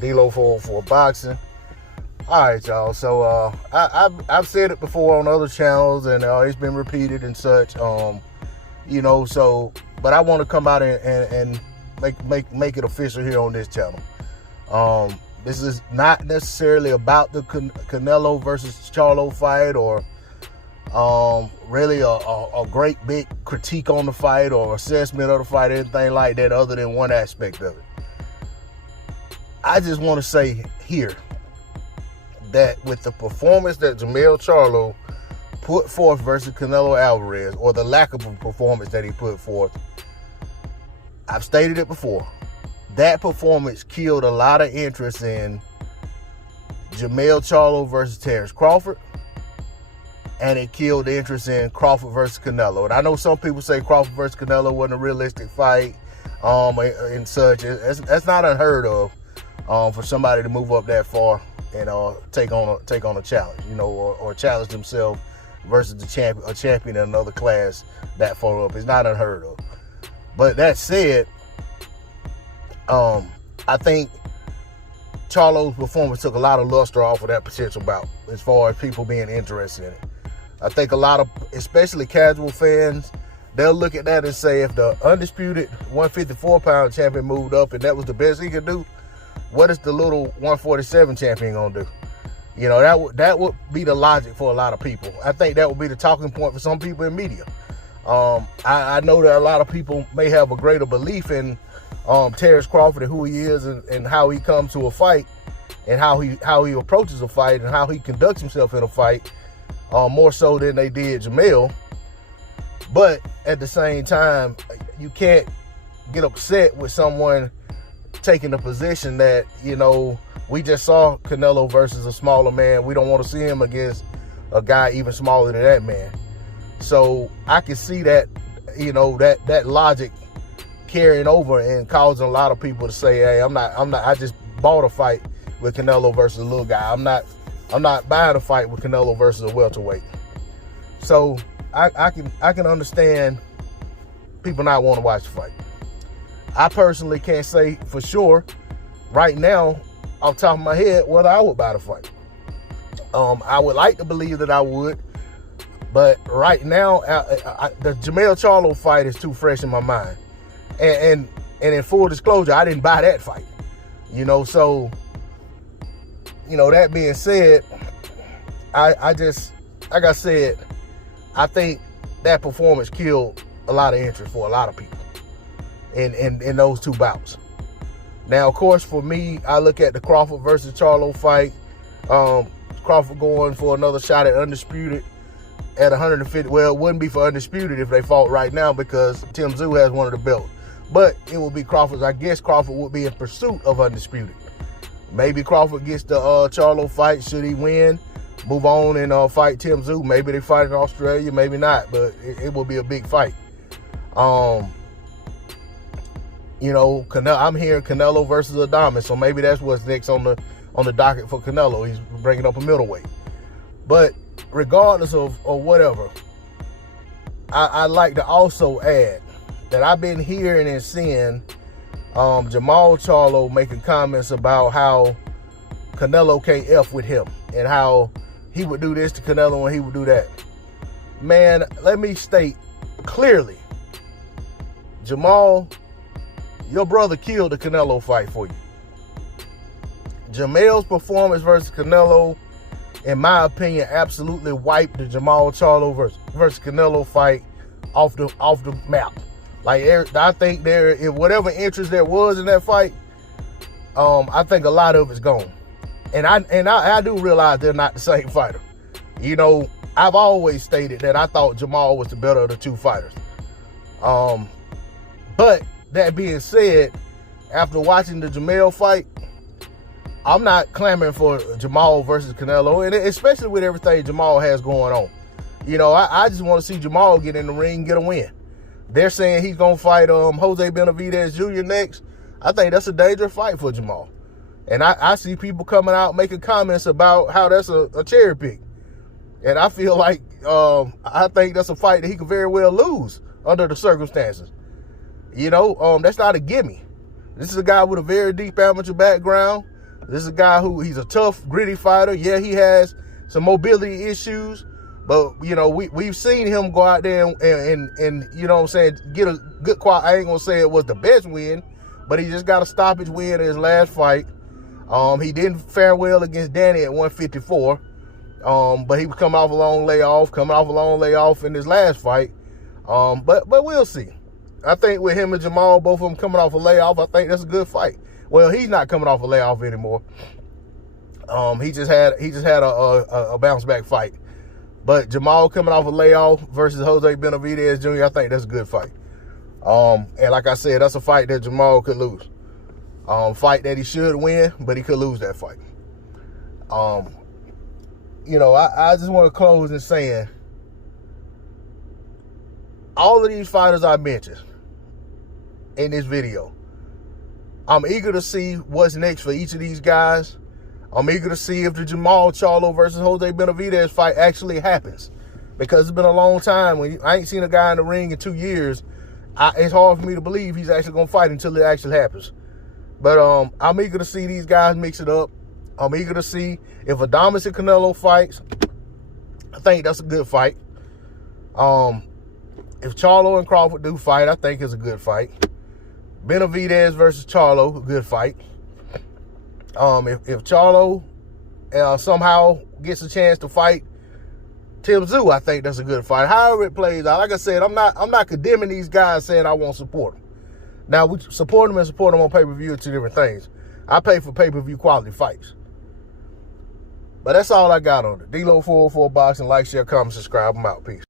D-Lo for boxing. All right, y'all. So I've said it before on other channels, and it's been repeated and such. So, but I want to come out and make it official here on this channel. This is not necessarily about the Canelo versus Charlo fight, or really a great big critique on the fight or assessment of the fight, anything like that, other than one aspect of it. I just want to say here that with the performance that Jermell Charlo put forth versus Canelo Alvarez, or the lack of a performance that he put forth, I've stated it before, that performance killed a lot of interest in Jermell Charlo versus Terrence Crawford, and it killed the interest in Crawford versus Canelo. And I know some people say Crawford versus Canelo wasn't a realistic fight, and such. That's not unheard of, for somebody to move up that far and take on a challenge, or challenge themselves versus a champion in another class that far up. It's not unheard of. But that said, I think Charlo's performance took a lot of luster off of that potential bout as far as people being interested in it. I think a lot of, especially casual fans, they'll look at that and say, if the undisputed 154-pound champion moved up and that was the best he could do, what is the little 147 champion gonna do? That would be the logic for a lot of people. I think that would be the talking point for some people in media. I know that a lot of people may have a greater belief in Terrence Crawford and who he is, and how he comes to a fight, and how he approaches a fight, and how he conducts himself in a fight, more so than they did Jermell. But at the same time, you can't get upset with someone taking the position that, we just saw Canelo versus a smaller man. We don't want to see him against a guy even smaller than that man. So I can see that, that logic carrying over and causing a lot of people to say, hey, I just bought a fight with Canelo versus a little guy. I'm not buying a fight with Canelo versus a welterweight. So I can understand people not want to watch the fight. I personally can't say for sure right now, off the top of my head, whether I would buy the fight. I would like to believe that I would, but right now, the Jermell Charlo fight is too fresh in my mind. And in full disclosure, I didn't buy that fight. So, that being said, I just, like I said, I think that performance killed a lot of interest for a lot of people in those two bouts. Now, of course, for me, I look at the Crawford versus Charlo fight. Crawford going for another shot at undisputed at 150. Well, it wouldn't be for undisputed if they fought right now, because Tim Tszyu has one of the belts. But it will be Crawford's. I guess Crawford would be in pursuit of undisputed. Maybe Crawford gets the Charlo fight. Should he win, move on and fight Tim Tszyu. Maybe they fight in Australia, maybe not, but it will be a big fight. I'm hearing Canelo versus Adames, so maybe that's what's next on the docket for Canelo. He's bringing up a middleweight. But regardless of whatever, I like to also add that I've been hearing and seeing Jermall Charlo making comments about how Canelo can't F with him, and how he would do this to Canelo and he would do that. Man, let me state clearly, Jermall, your brother killed the Canelo fight for you. Jermell's performance versus Canelo, in my opinion, absolutely wiped the Jermall Charlo versus Canelo fight off the map. Like, I think if whatever interest there was in that fight, I think a lot of it's gone. And I do realize they're not the same fighter. I've always stated that I thought Jermall was the better of the two fighters. But that being said, after watching the Jermell fight, I'm not clamoring for Jermall versus Canelo, and especially with everything Jermall has going on. I just want to see Jermall get in the ring and get a win. They're saying he's going to fight Jose Benavidez Jr. next. I think that's a dangerous fight for Jermall. And I see people coming out making comments about how that's a cherry pick. And I feel like, I think that's a fight that he could very well lose under the circumstances. That's not a gimme. This is a guy with a very deep amateur background. This is a guy who, he's a tough, gritty fighter. Yeah, he has some mobility issues, but, you know, we've seen him go out there and you know what I'm saying, get a good quality. I ain't gonna say it was the best win, but he just got a stoppage win in his last fight. He didn't fare well against Danny at 154, but he was coming off a long layoff in his last fight. But we'll see. I think with him and Jermall, both of them coming off a layoff, I think that's a good fight. Well, he's not coming off a layoff anymore. He just had a bounce back fight. But Jermall coming off a layoff versus Jose Benavidez Jr., I think that's a good fight. And like I said, that's a fight that Jermall could lose. Fight that he should win, but he could lose that fight. You know, I just want to close in saying, all of these fighters I mentioned in this video, I'm eager to see what's next for each of these guys. I'm eager to see if the Jermall Charlo versus Jose Benavidez fight actually happens, because it's been a long time. I ain't seen a guy in the ring in 2 years. It's hard for me to believe he's actually going to fight until it actually happens. But I'm eager to see these guys mix it up. I'm eager to see if Adames and Canelo fights. I think that's a good fight. If Charlo and Crawford do fight, I think it's a good fight. Benavidez versus Charlo, a good fight. If Charlo somehow gets a chance to fight Tim Tszyu, I think that's a good fight. However it plays out, like I said, I'm not condemning these guys saying I won't support them. Now, we support them and support them on pay-per-view are two different things. I pay for pay-per-view quality fights. But that's all I got on it. D-Lo 404 Boxing. Like, share, comment, subscribe. I'm out. Peace.